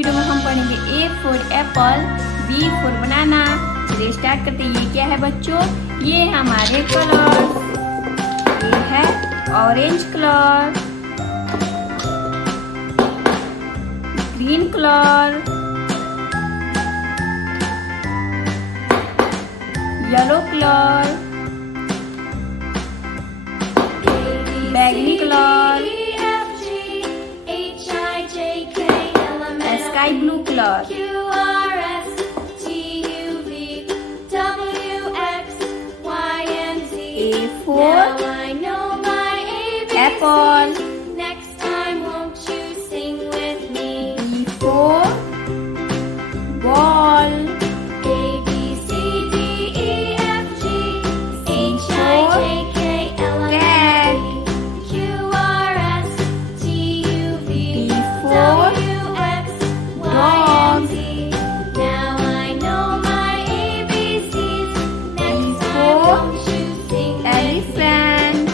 Video में हम पढ़ेंगे A for Apple, B for बनाना। चलिए स्टार्ट करते हैं। ये क्या है बच्चों? ये हमारे कलर्स। ये है orange colour, green colour, yellow colour, बैगनी colour, sky blue colour. A for apple. Next time, won't you sing with me? B for ball. A, B, C, D, E, F, G, H, I, J, K, L, M, N, O, P, Q, R, S, T, U, V, D for W, X, Y, dog. and Z. Now I know my ABCs. Next time, for won't you sing with me? Elephant.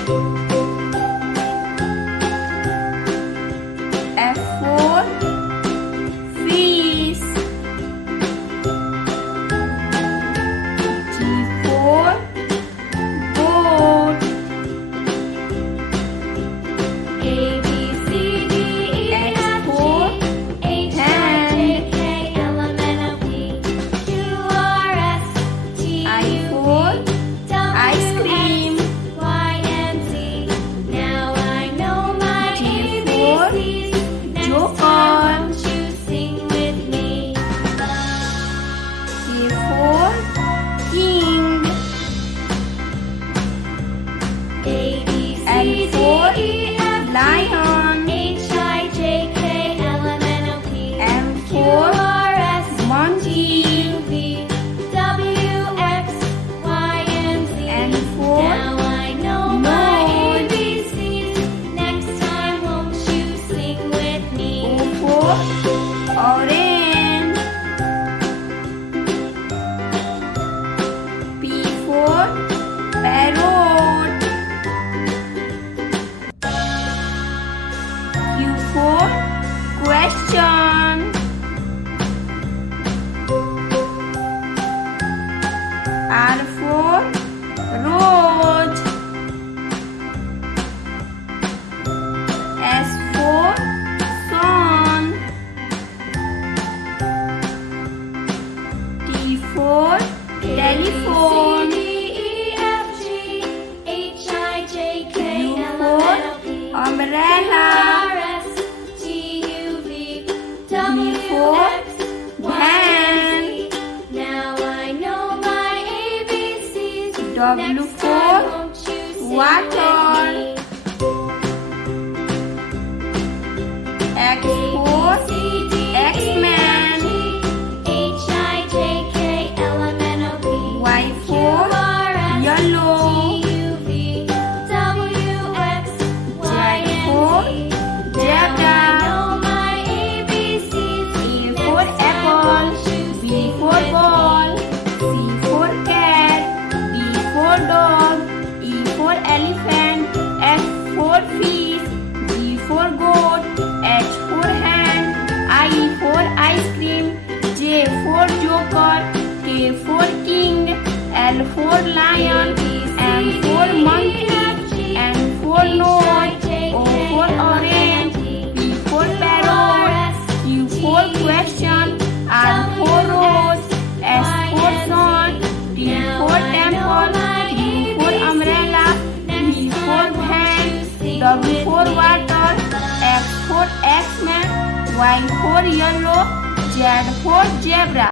F for fish. G for goat. A, B, C, D, E, H F, for G, H, I, J, K, L, M, N, O, P, Q, R, S, T, I U, for V, ice W, cream. X, Y, and Z. Now I know my J for ABCs. Next joker. time, won't you sing with me? K for king. A, B, L C, for D, E, F, lion. H, I, J, K, L, M, N, O, P, M Q, for R, S, monkey. U, V, W, X, Y, and Z. N for Now I know my nose. ABCs. Next time, won't you sing with me? O for orange. P for parrot. Q for question. R for rose. S for sun. T for telephone. U for umbrella. V for van. W for water. X for X-Men. Y for yellow. Zebra. A for apple. B for ball. C for cat. D for dog. E for elephant. F for fish. G for goat. H for hand. I for ice cream. J for joker. K for king. L for lion. M for monkey. N for nose. O for orange. P for parrot. Q for question. R for rose. S for sun. T for temple. U for umbrella. V for van. W for water. X for X-Men. Y for yellow. Z for zebra.